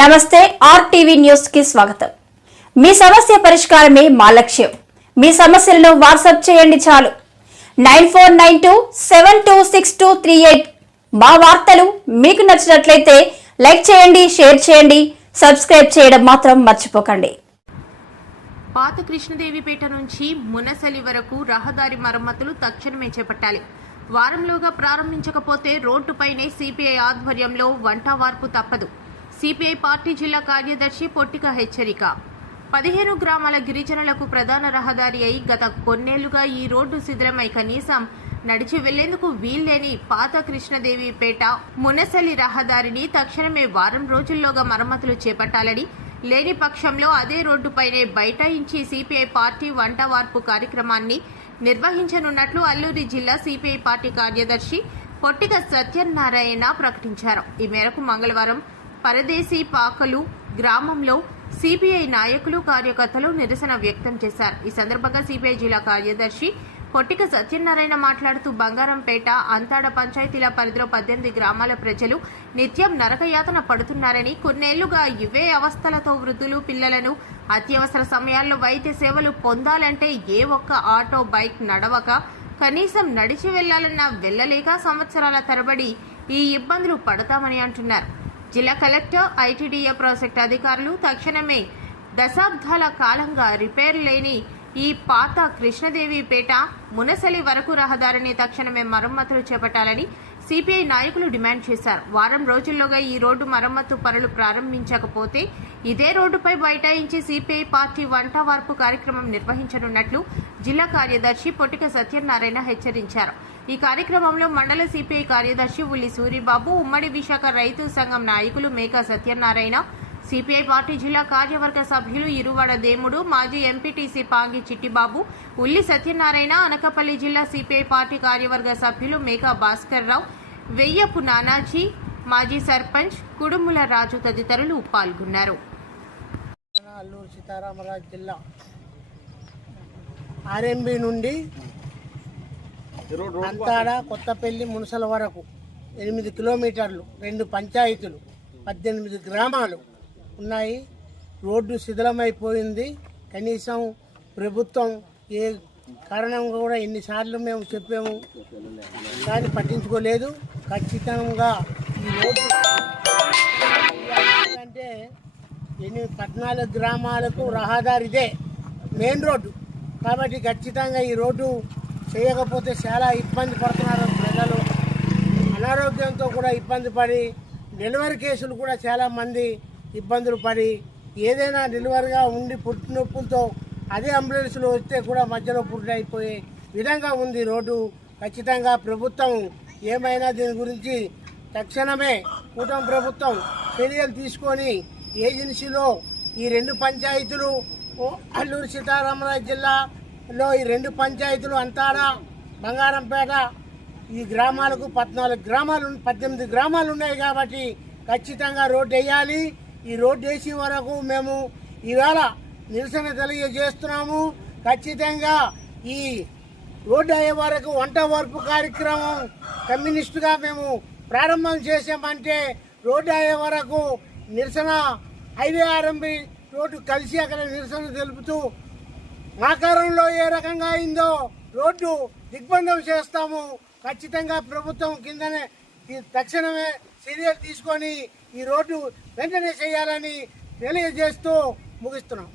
నమస్తే RTV news కి స్వాగతం. మీ సమస్య పరిష్కారమే మా లక్ష్యం. మీ సమస్యలను వాట్సాప్ చేయండి చాలు. 9492726238. మా వార్తలు మీకు నచ్చినట్లయితే లైక్ చేయండి, షేర్ చేయండి, సబ్స్క్రైబ్ చేయడం మాత్రం మర్చిపోకండి. పాత కృష్ణదేవిపేట నుంచి మునసలి వరకు రహదారి మరమ్మతులు తక్షణమే చేపట్టాలి. వారంలోగా ప్రారంభించకపోతే రోడ్డుపైనే సిపిఐ ఆధ్వర్యంలో వంటవార్పు తప్పదు. సిపిఐ పార్టీ జిల్లా కార్యదర్శి పొట్టిక హెచ్చరిక. 15 గ్రామాల గిరిజనులకు ప్రధాన రహదారి అయి గత కొన్నేళ్లుగా ఈ రోడ్డు శిథిలమై కనీసం నడిచి వెళ్లేందుకు వీల్లేని పాత కృష్ణదేవిపేట మునసలి రహదారిని తక్షణమే వారం రోజుల్లోగా మరమ్మతులు చేపట్టాలని, లేని పక్షంలో అదే రోడ్డుపైనే బైఠాయించి సిపిఐ పార్టీ వంటవార్పు కార్యక్రమాన్ని నిర్వహించనున్నట్లు అల్లూరి జిల్లా సిపిఐ పార్టీ కార్యదర్శి పొట్టిక సత్యనారాయణ ప్రకటించారు. ఈ మేరకు మంగళవారం పరదేశీ పాకలు గ్రామంలో సిపిఐ నాయకులు, కార్యకర్తలు నిరసన వ్యక్తం చేశారు. ఈ సందర్భంగా సిపిఐ జిల్లా కార్యదర్శి పొట్టిక సత్యనారాయణ మాట్లాడుతూ బంగారంపేట, అంతాడ పంచాయతీల పరిధిలో 18 గ్రామాల ప్రజలు నిత్యం నరకయాతన పడుతున్నారని, కొన్నేళ్లుగా ఇవే అవస్థలతో వృద్ధులు, పిల్లలను అత్యవసర సమయాల్లో వైద్య సేవలు పొందాలంటే ఏ ఒక్క ఆటో, బైక్ నడవక కనీసం నడిచి వెళ్లాలన్నా వెళ్లలేక సంవత్సరాల తరబడి ఈ ఇబ్బందులు పడతామని అంటున్నారు. జిల్లా కలెక్టర్, ఐటీడీఏ ప్రాజెక్టు అధికారులు తక్షణమే దశాబ్దాల కాలంగా రిపేర్ లేని ఈ పాత కృష్ణదేవిపేట మునసలి వరకు రహదారిని తక్షణమే మరమ్మతులు చేపట్టాలని సిపిఐ నాయకులు డిమాండ్ చేశారు. వారం రోజుల్లోగా ఈ రోడ్డు మరమ్మతు పనులు ప్రారంభించకపోతే ఇదే రోడ్డుపై బైఠాయించి సిపిఐ పార్టీ వంటవార్పు కార్యక్రమం నిర్వహించనున్నట్లు జిల్లా కార్యదర్శి పొట్టిక సత్యనారాయణ హెచ్చరించారు. ఈ కార్యక్రమంలో మండల సిపిఐ కార్యదర్శి ఉల్లి సూరిబాబు, ఉమ్మడి విశాఖ రైతు సంఘం నాయకులు మేకా సత్యనారాయణ, సిపిఐ పార్టీ జిల్లా కార్యవర్గ సభ్యులు ఇరువడ దేముడు, మాజీ ఎంపీటీసీ పాంగి చిట్టిబాబు, ఉల్లి సత్యనారాయణ, అనకాపల్లి జిల్లా సిపిఐ పార్టీ కార్యవర్గ సభ్యులు మేకా భాస్కర్ రావు, వెయ్యపు నానాజీ, మాజీ సర్పంచ్ కుడుముల రాజు తదితరులు పాల్గొన్నారు. అల్లూరు సీతారామరాజు జిల్లా ఆర్ఎంబి నుండి అంతాడ, కొత్తపల్లి, మునసల వరకు 8 కిలోమీటర్లు, 2 పంచాయతీలు, 18 గ్రామాలు ఉన్నాయి. రోడ్డు శిథిలమైపోయింది. కనీసం ప్రభుత్వం ఏ కారణంగా కూడా ఎన్నిసార్లు మేము చెప్పాము కానీ పట్టించుకోలేదు. ఖచ్చితంగా ఈ రోడ్డు అంటే 14 గ్రామాలకు రహదారిదే మెయిన్ రోడ్డు కాబట్టి ఖచ్చితంగా ఈ రోడ్డు చేయకపోతే చాలా ఇబ్బంది పడుతున్నారు ప్రజలు. అనారోగ్యంతో కూడా ఇబ్బంది పడి, డెలివరీ కేసులు కూడా చాలామంది ఇబ్బందులు పడి, ఏదైనా డెలివరీగా ఉండి పుట్టినొప్పులతో అదే అంబులెన్స్లో వస్తే కూడా మధ్యలో పుట్టి అయిపోయే విధంగా ఉంది రోడ్డు. ఖచ్చితంగా ప్రభుత్వం ఏమైనా దీని గురించి తక్షణమే కూటమి ప్రభుత్వం చర్యలు తీసుకొని ఏజెన్సీలో ఈ 2 పంచాయతీలు, అల్లూరు సీతారామరాజు జిల్లాలో ఈ 2 పంచాయతీలు అంతాడ, బంగారంపేట ఈ గ్రామాలకు 18 గ్రామాలు ఉన్నాయి కాబట్టి ఖచ్చితంగా రోడ్డు వేయాలి. ఈ రోడ్డు వేసే వరకు మేము ఇవాళ నిరసన తెలియజేస్తున్నాము. ఖచ్చితంగా ఈ రోడ్డు అయ్యే వరకు వంటవార్పు కార్యక్రమం కమ్యూనిస్టుగా మేము ప్రారంభం చేసామంటే రోడ్డు అయ్యే వరకు నిరసన హైవే ఆర్ఎంబి రోడ్డు కలిసి అక్కడ నిరసన తెలుపుతూ ఆకారంలో ఏ రకంగా అయిందో రోడ్డు దిగ్బంధం చేస్తాము. ఖచ్చితంగా ప్రభుత్వం కిందనే తక్షణమే చర్యలు తీసుకొని ఈ రోడ్డు వెంటనే చేయాలని తెలియజేస్తూ ముగిస్తున్నాం.